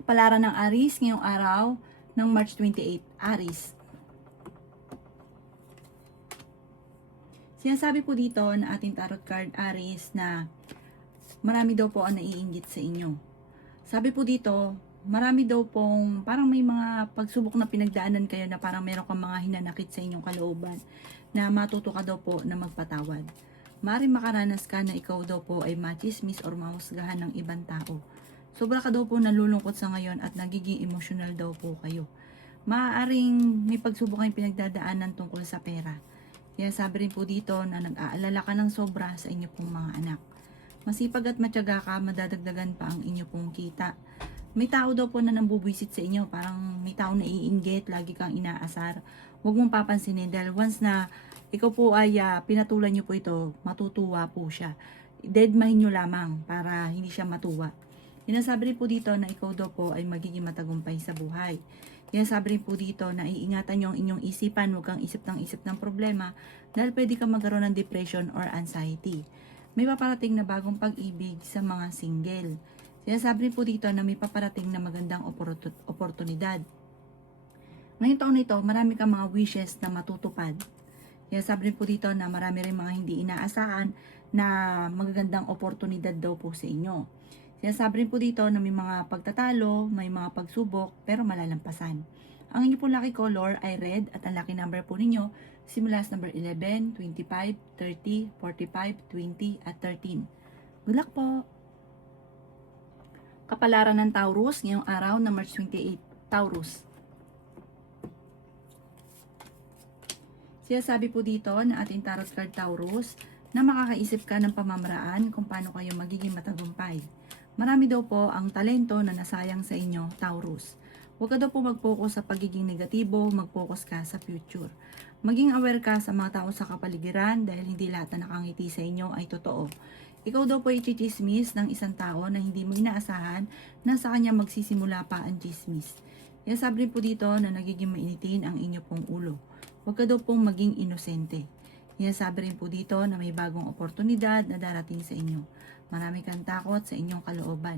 Kapalaran ng Aries ngayong araw ng March 28, Aries. Sinasabi po dito na ating tarot card Aries na marami daw po ang naiinggit sa inyo. Sabi po dito, marami daw pong parang may mga pagsubok na pinagdaanan kayo na parang meron kang mga hinanakit sa inyong kalooban na matuto ka daw po na magpatawad. Maaaring makaranas ka na ikaw daw po ay machismis or mahusgahan ng ibang tao. Sobra ka daw po nalulungkot sa ngayon at nagiging emotional daw po kayo. Maaaring may pagsubok kayong pinagdadaanan tungkol sa pera. Kaya sabi rin po dito na nag-aalala ka ng sobra sa inyo pong mga anak. Masipag at matyaga ka, madadagdagan pa ang inyo pong kita. May tao daw po na nambubwisit sa inyo, parang may tao na iinggit, lagi kang inaasar. Huwag mong papansinin dahil once na ikaw po ay pinatulan nyo po ito, matutuwa po siya. Deadmahin nyo lamang para hindi siya matuwa. Sinasabi rin po dito na ikaw daw po ay magiging matagumpay sa buhay. Sinasabi rin po dito na iingatan nyo ang inyong isipan, huwag kang isip ng problema dahil pwede kang magkaroon ng depression or anxiety. May paparating na bagong pag-ibig sa mga single. Sinasabi rin po dito na may paparating na magandang oportunidad. Ngayong taon na ito, marami kang mga wishes na matutupad. Sinasabi rin po dito na marami rin mga hindi inaasahan na magagandang oportunidad daw po sa inyo. Sinasabi rin po dito na may mga pagtatalo, may mga pagsubok, pero malalampasan. Ang inyo po lucky color ay red at ang lucky number po ninyo simula sa number 11, 25, 30, 45, 20 at 13. Good luck po! Kapalaran ng Taurus ngayong araw na March 28, Taurus. Sinasabi po dito na ating tarot card Taurus na makakaisip ka ng pamamaraan kung paano kayo magiging matagumpay. Marami daw po ang talento na nasayang sa inyo, Taurus. Huwag ka daw po mag-focus sa pagiging negatibo, mag-focus ka sa future. Maging aware ka sa mga tao sa kapaligiran dahil hindi lahat na nakangiti sa inyo ay totoo. Ikaw daw po i-chismis ng isang tao na hindi mo inaasahan na sa kanya magsisimula pa ang chismis. Sabi rin po dito na nagiging mainitin ang inyo pong ulo. Huwag ka daw pong maging inosente. Sabi rin po dito na may bagong oportunidad na darating sa inyo. Marami kang takot sa inyong kalooban.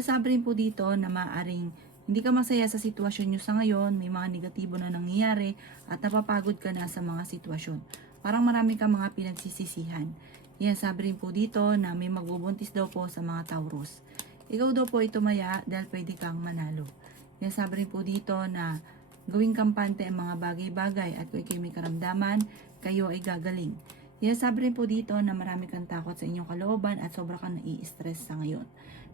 Sabi rin po dito na maaaring hindi ka masaya sa sitwasyon nyo sa ngayon, may mga negatibo na nangyayari at napapagod ka na sa mga sitwasyon. Parang marami kang mga pinagsisisihan. Sabi rin po dito na may magbubuntis daw po sa mga Taurus. Ikaw daw po ay tumaya dahil pwede kang manalo. Sabi rin po dito na gawing kampante ang mga bagay-bagay at kung kayo may karamdaman, kayo ay gagaling. Sabi rin po dito na marami kang takot sa inyong kalooban at sobra kang nai-stress sa ngayon.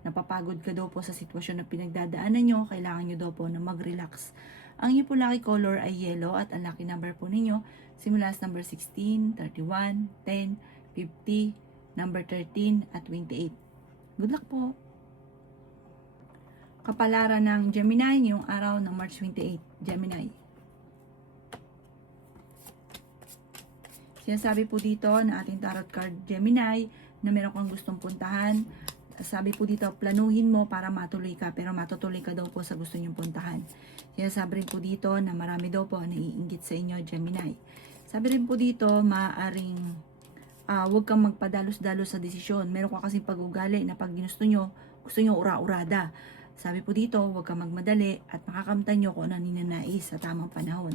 Napapagod ka daw po sa sitwasyon na pinagdadaanan nyo, kailangan nyo daw po na mag-relax. Ang inyo po lucky color ay yellow at ang lucky number po ninyo simula sa number 16, 31, 10, 50, number 13 at 28. Good luck po! Kapalaran ng Gemini ngayong araw ng March 28, Gemini. Sinasabi po dito na ating tarot card Gemini na meron kang gustong puntahan. Sabi po dito, planuhin mo para matuloy ka, pero matutuloy ka daw po sa gusto nyong puntahan. Sinasabi rin po dito na marami daw po ang naiinggit sa inyo, Gemini. Sabi rin po dito, maaaring huwag kang magpadalos-dalos sa desisyon. Meron ka kasing pag-ugali na pag gusto nyo ura-urada. Sabi po dito, huwag kang magmadali at makakamtan nyo kung ano ninanais sa tamang panahon.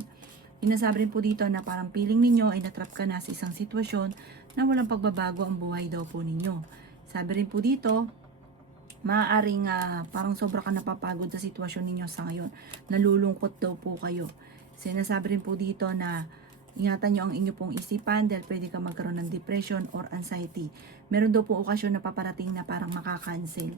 Sinasabi rin po dito na parang feeling ninyo ay natrap ka na sa isang sitwasyon na walang pagbabago ang buhay daw po ninyo. Sabi rin po dito, maaaring parang sobra ka napapagod sa sitwasyon ninyo sa ngayon. Nalulungkot daw po kayo. Sinasabi rin po dito na ingatan nyo ang inyo pong isipan dahil pwede ka magkaroon ng depression or anxiety. Meron daw po okasyon na paparating na parang makakancel.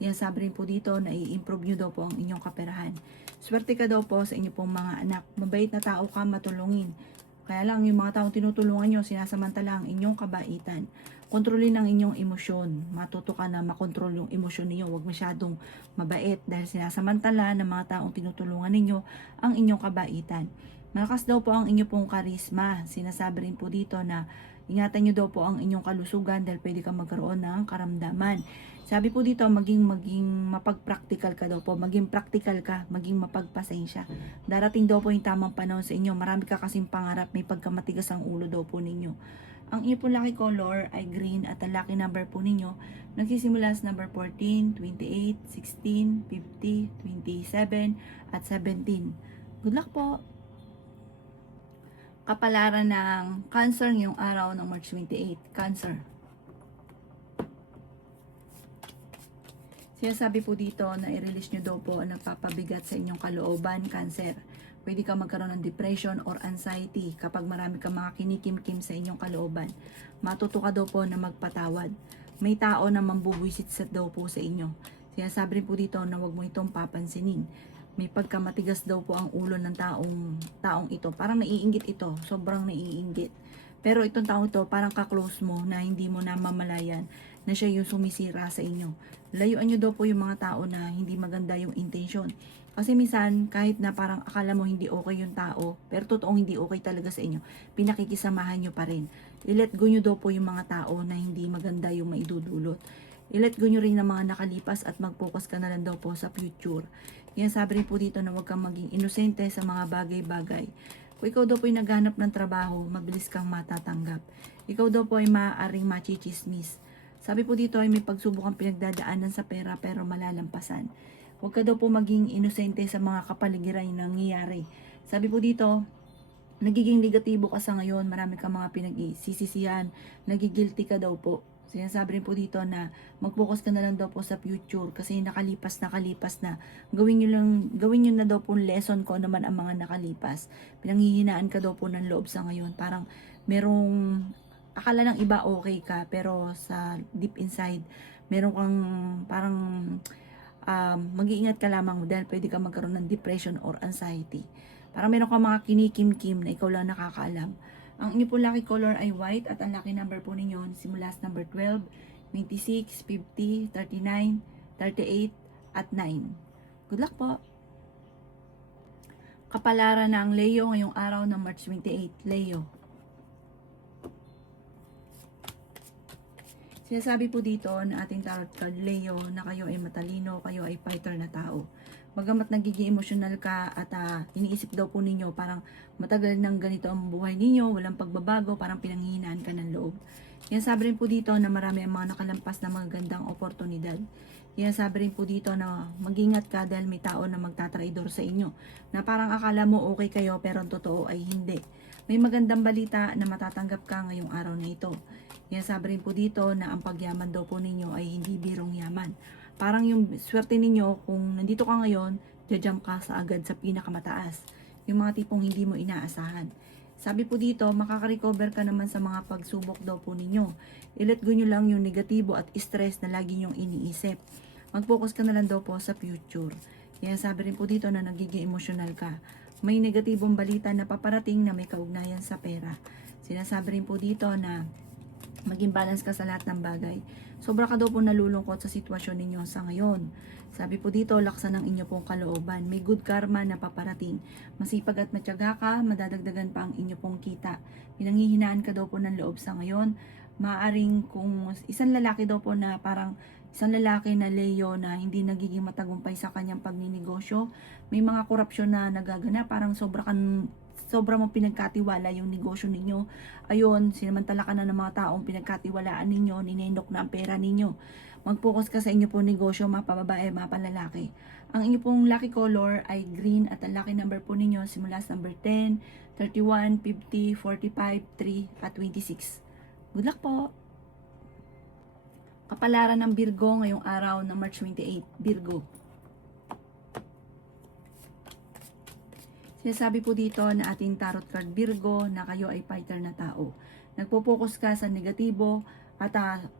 Sabi rin po dito na i-improve nyo daw po ang inyong kaperahan. Swerte ka daw po sa inyo pong mga anak. Mabait na tao ka, matulungin. Kaya lang yung mga taong tinutulungan nyo, sinasamantala ang inyong kabaitan. Kontrolin ang inyong emosyon. Matuto ka na makontrol yung emosyon ninyo. Huwag masyadong mabait dahil sinasamantala ng mga taong tinutulungan ninyo ang inyong kabaitan. Malakas daw po ang inyong pong karisma. Sinasabi rin po dito na ingatan nyo daw po ang inyong kalusugan dahil pwede kang magkaroon ng karamdaman. Sabi po dito, maging mapag-practical ka daw po. Maging practical ka, maging mapagpasensya. Darating daw po yung tamang panahon sa inyo. Marami ka kasing pangarap, may pagkamatigas ang ulo daw po ninyo. Ang inyo pong lucky color ay green at ang lucky number po ninyo nagsisimula sa number 14, 28, 16, 50, 27, at 17. Good luck po! Kapalaran ng Cancer ngayong araw ng March 28. Cancer. Sinasabi po dito na i-release nyo daw po ang nagpapabigat sa inyong kalooban, Cancer. Pwede ka magkaroon ng depression or anxiety kapag marami kang mga kinikim-kim sa inyong kalooban. Matuto ka daw po na magpatawad. May tao na mambubuisit sa daw po sa inyo. Sinasabi rin po dito na huwag mo itong papansinin. May pagkamatigas daw po ang ulo ng taong ito. Parang naiinggit ito. Sobrang naiinggit. Pero itong taong ito, parang ka-close mo na hindi mo namamalayan na siya yung sumisira sa inyo. Layuan nyo daw po yung mga tao na hindi maganda yung intention. Kasi minsan, kahit na parang akala mo hindi okay yung tao, pero totoong hindi okay talaga sa inyo, pinakikisamahan nyo pa rin. I-let go nyo daw po yung mga tao na hindi maganda yung maidudulot. I-let go nyo rin ng mga nakalipas at mag-focus ka na lang daw po sa future. Yan sabi rin po dito na huwag kang maging inosente sa mga bagay-bagay. Kung ikaw daw po ay naghanap ng trabaho, mabilis kang matatanggap. Ikaw daw po ay maaaring machichismis. Sabi po dito ay may pagsubok ang pinagdadaanan sa pera pero malalampasan. Huwag ka daw po maging inosente sa mga kapaligiran na nangyayari. Sabi po dito, nagiging negatibo ka sa ngayon, marami kang mga pinag-isisisihan, nagigilty ka daw po. Sinasabi rin po dito na mag-focus ka na lang daw po sa future kasi nakalipas na. Gawin nyo na daw po lesson ko naman ang mga nakalipas. Pinanghihinaan ka daw po ng loob sa ngayon. Parang merong akala ng iba okay ka pero sa deep inside meron kang parang mag-iingat ka lamang dahil pwede ka magkaroon ng depression or anxiety. Parang meron kang mga kinikim-kim na ikaw lang nakakaalam. Ang inyo po lucky color ay white at ang lucky number po ninyo simula sa number 12, 26, 50, 39, 38, at 9. Good luck po! Kapalaran ng Leo ngayong araw ng March 28. Leo. Sinasabi po dito na ating tarot card, Leo, na kayo ay matalino, kayo ay fighter na tao. Bagamat nagiging emotional ka at iniisip daw po ninyo parang matagal nang ganito ang buhay ninyo, walang pagbabago, parang pinanghihinaan ka ng loob. Yan sabi rin po dito na marami ang mga nakalampas na magagandang oportunidad. Yan sabi rin po dito na mag-ingat ka dahil may tao na magtatraidor sa inyo. Na parang akala mo okay kayo pero ang totoo ay hindi. May magandang balita na matatanggap ka ngayong araw na ito. Yan sabi rin po dito na ang pagyaman daw po ninyo ay hindi birong yaman. Parang yung swerte ninyo kung nandito ka ngayon, jajump ka sa agad sa pinakamataas. Yung mga tipong hindi mo inaasahan. Sabi po dito, makaka-recover ka naman sa mga pagsubok daw po ninyo. I-let go nyo lang yung negatibo at stress na lagi nyong iniisip. Mag-focus ka na lang daw po sa future. Yan sabi rin po dito na nagiging emotional ka. May negatibong balita na paparating na may kaugnayan sa pera. Sinasabi rin po dito na maging balance ka sa lahat ng bagay. Sobra ka daw po nalulungkot sa sitwasyon ninyo sa ngayon. Sabi po dito, laksan ang inyo pong kalooban. May good karma na paparating. Masipag at matyaga ka, madadagdagan pa ang inyo pong kita. Pinanghihinaan ka daw po ng loob sa ngayon. Maaring kung isang lalaki daw po na parang isang lalaki na Leo na hindi nagiging matagumpay sa kanyang pagninegosyo, may mga korupsyon na nagagana, parang sobra mong pinagkatiwala yung negosyo ninyo. Ayun, sinamantala ka na ng mga taong pinagkatiwalaan ninyo, ninendok na ang pera ninyo. Mag-focus ka sa inyo pong negosyo, mapababae, mapalalaki. Ang inyo pong lucky color ay green at ang lucky number po ninyo simula sa number 10, 31, 50, 45, 3, at 26. Good luck po! Kapalaran ng Virgo ngayong araw ng March 28. Virgo. Sinasabi po dito na ating tarot card Virgo na kayo ay fighter na tao. Nagpo-focus ka sa negatibo at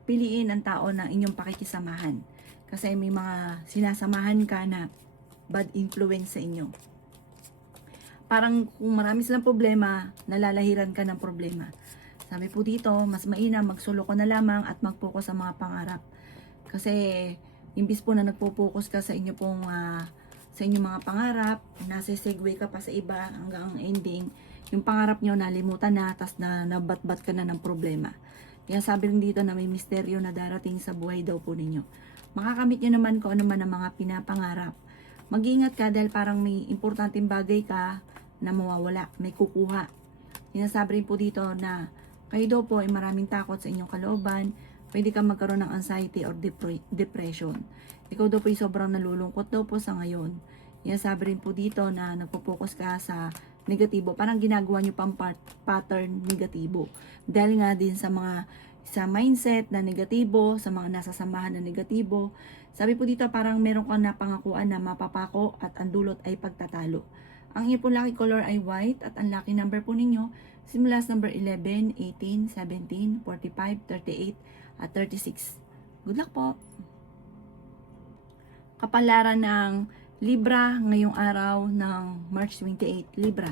piliin ang tao na inyong pakikisamahan. Kasi may mga sinasamahan ka na bad influence sa inyo. Parang kung marami silang problema, nalalahiran ka ng problema. Sabi po dito, mas mainam magsolo ko na lamang at mag-focus sa mga pangarap. Kasi imbis po na nagpo-focus ka sa inyo pong sa inyong mga pangarap, nasa-segue ka pa sa iba hanggang ending, yung pangarap nyo nalimutan na, tas na nabat-bat ka na ng problema. Kaya sabi rin dito na may misteryo na darating sa buhay daw po ninyo. Makakamit nyo naman kung ano man ang mga pinapangarap. Mag-iingat ka dahil parang may importanteng bagay ka na mawawala, may kukuha. Sinasabi rin po dito na Kayo daw po ay maraming takot sa inyong kalooban, pwede kang magkaroon ng anxiety or depression. Ikaw daw po ay sobrang nalulungkot daw po sa ngayon. Yan, sabi rin po dito na nagpo-focus ka sa negatibo. Parang ginagawa nyo pang pattern negatibo. Dahil nga din sa mindset na negatibo, sa mga nasasamahan na negatibo. Sabi po dito parang meron kang napangakuan na mapapako at ang dulot ay pagtatalo. Ang inyong po lucky color ay white at ang lucky number po ninyo simula sa number 11, 18, 17, 45, 38 at 36. Good luck po! Kapalaran ng Libra ngayong araw ng March 28. Libra.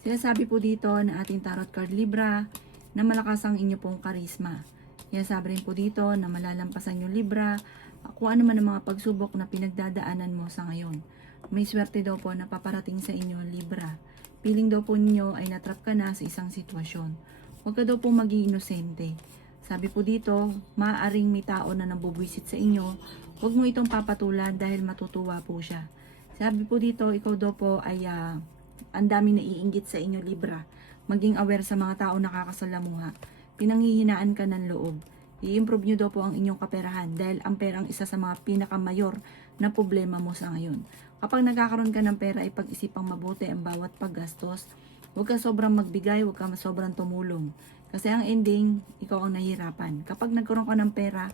Sinasabi po dito na ating tarot card Libra na malakas ang inyo pong karisma. Sinasabi rin po dito na malalampasan yung Libra kung ano man ang mga pagsubok na pinagdadaanan mo sa ngayon. May swerte daw po na paparating sa inyo Libra. Piling daw po ninyo ay natrap ka na sa isang sitwasyon. Huwag ka daw po maging inosente. Sabi po dito, maaaring may tao na nabubwisit sa inyo. Huwag mo itong papatulan dahil matutuwa po siya. Sabi po dito, ikaw daw po ay ang dami na iinggit sa inyo Libra. Maging aware sa mga tao nakakasalamuha. Pinanghihinaan ka ng loob. I-improve nyo daw po ang inyong kaperahan dahil ang pera ang isa sa mga pinakamayor na problema mo sa ngayon. Kapag nagkakaroon ka ng pera, ay pag-isipang mabuti ang bawat paggastos. Huwag ka sobrang magbigay, huwag ka sobrang tumulong. Kasi ang ending, ikaw ang nahihirapan. Kapag nagkaroon ka ng pera,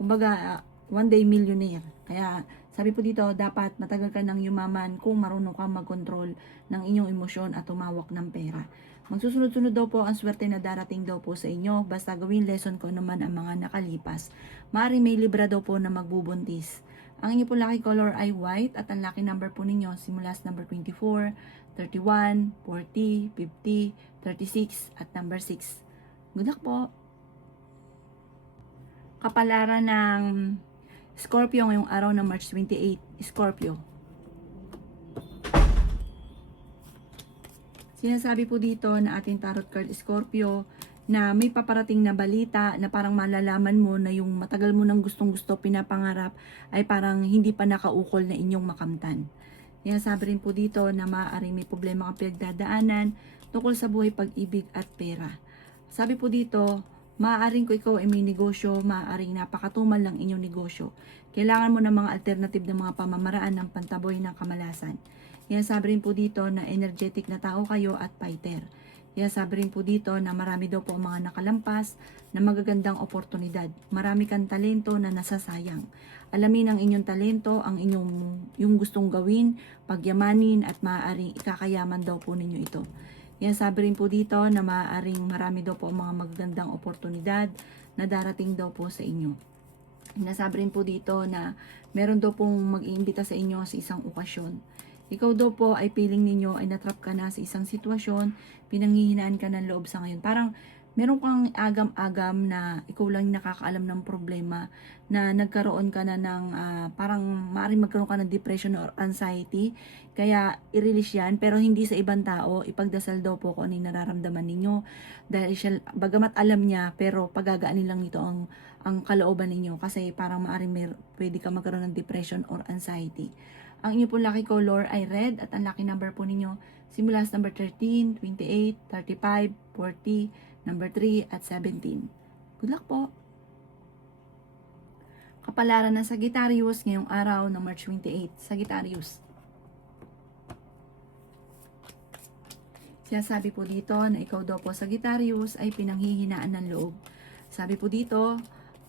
kumbaga, one day millionaire. Kaya, sabi po dito, dapat matagal ka ng yumaman kung marunong ka mag-control ng inyong emosyon at tumawak ng pera. Magsusunod-sunod daw po ang swerte na darating daw po sa inyo. Basta gawin lesson ko naman ang mga nakalipas. Maaaring may Libra daw po na magbubuntis. Ang inyo po lucky color ay white at ang lucky number po ninyo simula sa number 24, 31, 40, 50, 36 at number 6. Good luck po! Kapalaran ng Scorpio ngayong araw ng March 28. Scorpio. Sinasabi po dito na ating tarot card Scorpio na may paparating na balita na parang malalaman mo na yung matagal mo nang gustong-gusto pinapangarap ay parang hindi pa nakaukol na inyong makamtan. Sinasabi rin po dito na maaaring may problema kang pinagdadaanan tungkol sa buhay, pag-ibig at pera. Sabi po dito, maaaring kung ikaw ay may negosyo, maaaring napakatumal lang inyong negosyo. Kailangan mo ng mga alternative na mga pamamaraan ng pantaboy ng kamalasan. Sabi rin po dito na energetic na tao kayo at fighter. Sabi rin po dito na marami daw po ang mga nakalampas na magagandang oportunidad. Marami kang talento na nasasayang. Alamin ang inyong talento, ang yung gustong gawin, pagyamanin at maaaring ikakayaman daw po ninyo ito. Sabi rin po dito na maaaring marami daw po ang mga magagandang oportunidad na darating daw po sa inyo. Nasabi rin po dito na meron daw pong mag-iimbita sa inyo sa isang okasyon. Ikaw daw po ay feeling ninyo ay natrap ka na sa isang sitwasyon, pinanghihinaan ka ng loob sa ngayon. Parang meron kang agam-agam na ikaw lang nakakaalam ng problema na nagkaroon ka na ng parang maaaring magkaroon ka ng depression or anxiety. Kaya i-release yan pero hindi sa ibang tao. Ipagdasal daw po kung ano yung nararamdaman ninyo. Dahil siya, bagamat alam niya pero pagagaanin lang nito ang kalooban ninyo. Kasi parang maaaring pwede ka magkaroon ng depression or anxiety. Ang inyo po lucky color ay red at ang lucky number po ninyo simula sa number 13, 28, 35, 40, number 3 at 17. Good luck po! Kapalaran ng Sagittarius ngayong araw ng March 28. Sagittarius. Sinasabi po dito na ikaw daw po Sagittarius ay pinanghihinaan ng loob. Sabi po dito,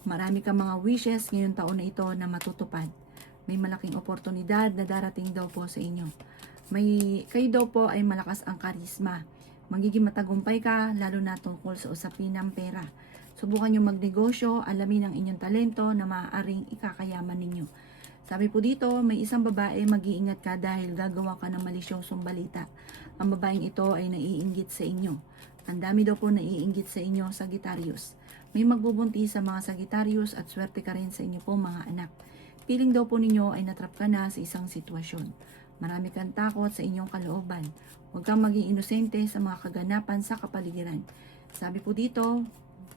marami kang mga wishes ngayong taon na ito na matutupad. May malaking oportunidad na darating daw po sa inyo. Kayo daw po ay malakas ang karisma. Magiging matagumpay ka, lalo na tungkol sa usapin ng pera. Subukan nyo magnegosyo, alamin ang inyong talento na maaaring ikakayaman ninyo. Sabi po dito, may isang babae, mag-iingat ka dahil gagawa ka ng malisyosong balita. Ang babaeng ito ay naiinggit sa inyo. Ang dami daw po naiinggit sa inyo, Sagittarius. May magbubunti sa mga Sagittarius at swerte ka rin sa inyo po mga anak. Feeling daw po ninyo ay natrap ka na sa isang sitwasyon. Marami kang takot sa inyong kalooban. Huwag kang maging inosente sa mga kaganapan sa kapaligiran. Sabi po dito,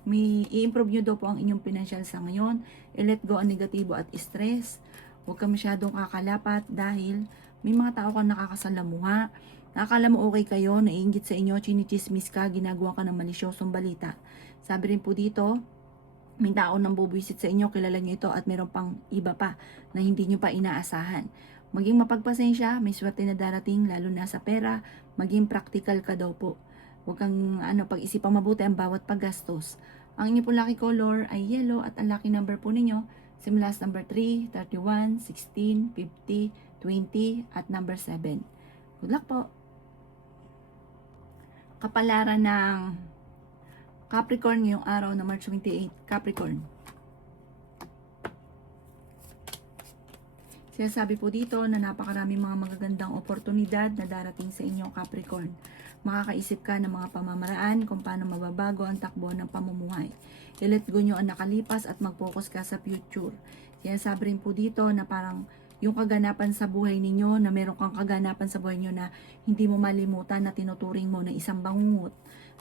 i-improve nyo daw po ang inyong financial sa ngayon. I-let go ang negatibo at stress. Huwag kang masyadong kakalapat dahil may mga tao kang nakakasalamuha. Nakakala mo okay kayo, naiinggit sa inyo, chinichismis ka, ginagawa ka ng malisyosong balita. Sabi rin po dito, may tao nang bubuwisit sa inyo, kilala nyo ito at meron pang iba pa na hindi nyo pa inaasahan. Maging mapagpasensya, may swerte na darating, lalo na sa pera, maging practical ka daw po. Huwag kang pag-isipang mabuti ang bawat paggastos. Ang inyo po lucky color ay yellow at ang lucky number po ninyo, simula sa number 3, 31, 16, 50, 20 at number 7. Good luck po! Kapalaran ng Capricorn ngayong araw na March 28. Capricorn. Sinasabi po dito na napakarami mga magagandang oportunidad na darating sa inyo, Capricorn. Makakaisip ka ng mga pamamaraan kung paano mababago ang takbo ng pamumuhay. I-let go nyo ang nakalipas at mag-focus ka sa future. Sinasabi rin po dito na parang yung kaganapan sa buhay ninyo, na meron kang kaganapan sa buhay nyo na hindi mo malimutan, na tinuturing mo na isang bangungot,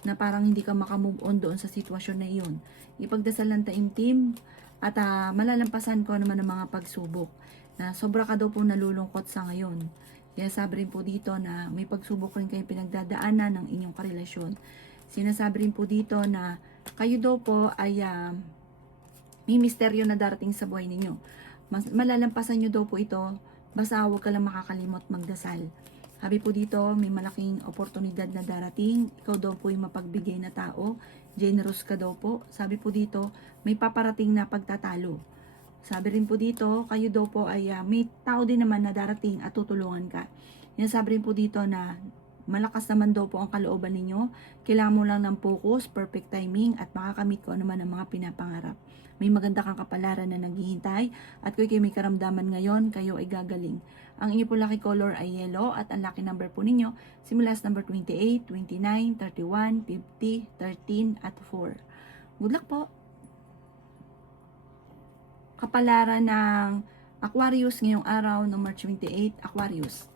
na parang hindi ka makamove on doon sa sitwasyon na iyon. Ipagdasal ng taimtim at malalampasan ko naman ang mga pagsubok, na sobra ka daw po nalulungkot sa ngayon. Kaya sabi rin po dito na may pagsubok rin kayo pinagdadaanan ng inyong karelasyon. Sinasabi rin po dito na kayo daw po ay may misteryo na darating sa buhay ninyo. Malalampasan nyo daw po ito, basta huwag ka lang makakalimot magdasal. Sabi po dito, may malaking oportunidad na darating, ikaw daw po yung mapagbigay na tao, generous ka daw po. Sabi po dito, may paparating na pagtatalo. Sabi rin po dito, kayo daw po ay may tao din naman na darating at tutulungan ka. Sabi rin po dito na malakas naman daw po ang kalooban ninyo. Kailangan mo lang ng focus, perfect timing at makakamit ko naman ang mga pinapangarap. May maganda kang kapalaran na naghihintay at kung kayo may karamdaman ngayon, kayo ay gagaling. Ang inyo po lucky color ay yellow at ang lucky number po ninyo simula sa number 28, 29, 31, 50, 13 at 4. Good luck po! Kapalaran ng Aquarius ngayong araw ng March 28, Aquarius.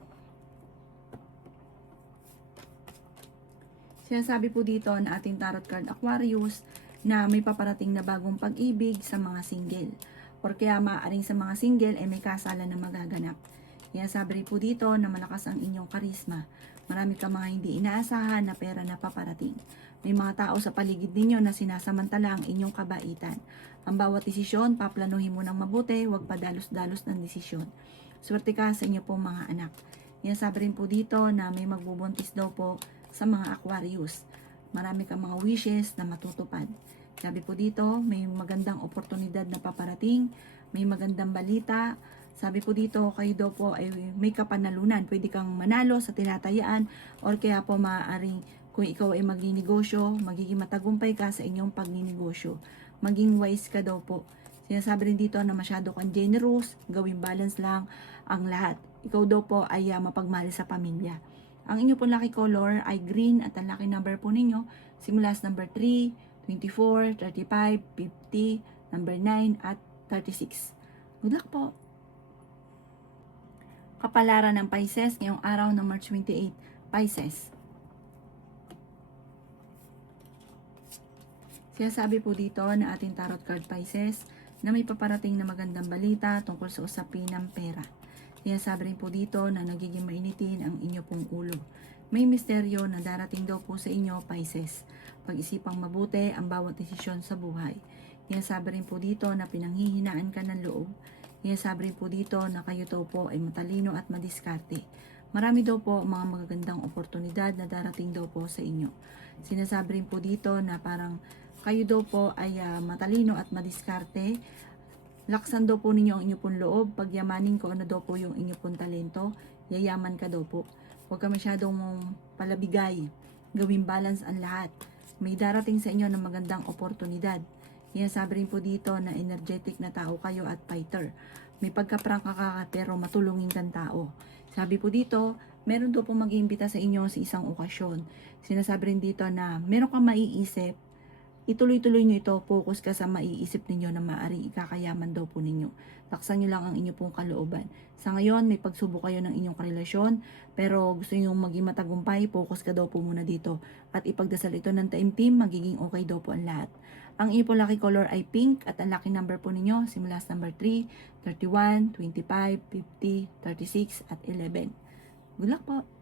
Sinasabi po dito na ating tarot card Aquarius na may paparating na bagong pag-ibig sa mga single. Or kaya maaaring sa mga single ay may kasalan na magaganap. Sinasabi rin po dito na malakas ang inyong karisma. Marami ka mga hindi inaasahan na pera na paparating. May mga tao sa paligid ninyo na sinasamantala ang inyong kabaitan. Ang bawat desisyon, paplanuhin mo ng mabuti, huwag padalos-dalos ng desisyon. Swerte ka sa inyo pong mga anak. Sinasabi rin po dito na may magbubuntis daw po sa mga Aquarius. Marami kang mga wishes na matutupad. Sabi po dito, may magandang oportunidad na paparating, may magandang balita. Sabi po dito, kayo daw po ay may kapanalunan. Pwede kang manalo sa tinatayaan or kaya po maaaring kung ikaw ay magninegosyo, magiging matagumpay ka sa inyong pagninegosyo. Maging wise ka daw po. Sinasabi rin dito na masyado kang generous, gawing balance lang ang lahat. Ikaw daw po ay mapagmahal sa pamilya. Ang inyo po lucky color ay green at ang lucky number po ninyo simula sa number 3, 24, 35, 50, number 9 at 36. Good luck po! Kapalaran ng Pisces ngayong araw ng March 28, Pisces. Sinasabi po dito na ating tarot card Pisces na may paparating na magandang balita tungkol sa usapin ng pera. Sinasabi rin po dito na nagiging mainitin ang inyo pong ulo. May misteryo na darating daw po sa inyo, Pisces. Pag-isipang mabuti ang bawat desisyon sa buhay. Sinasabi rin po dito na pinanghihinaan ka ng loob. Sinasabi rin po dito na kayo daw po ay matalino at madiskarte. Marami daw po mga magagandang oportunidad na darating daw po sa inyo. Sinasabi rin po dito na parang kayo daw po ay matalino at madiskarte. Laksan daw po ninyo ang inyo pong loob. Pagyamanin ko ano daw po yung inyo pong talento. Yayaman ka daw po. Huwag ka masyadong palabigay. Gawing balance ang lahat. May darating sa inyo ng magandang oportunidad. Sinasabi rin po dito na energetic na tao kayo at fighter. May pagkaprangka ka pero matulungin kang tao. Sabi po dito, meron daw po mag-iimbita sa inyo sa isang okasyon. Sinasabi rin dito na meron kang maiisip. Ituloy-tuloy nyo ito, focus ka sa maiisip ninyo na maaaring ikakayaman daw po ninyo. Taksan nyo lang ang inyo pong kalooban. Sa ngayon, may pagsubok kayo ng inyong karelasyon, pero gusto nyo maging matagumpay, focus ka daw po muna dito. At ipagdasal ito ng taimtim, magiging okay daw po ang lahat. Ang inyo pong lucky color ay pink at ang lucky number po ninyo, simula sa number 3, 31, 25, 50, 36 at 11. Good luck po!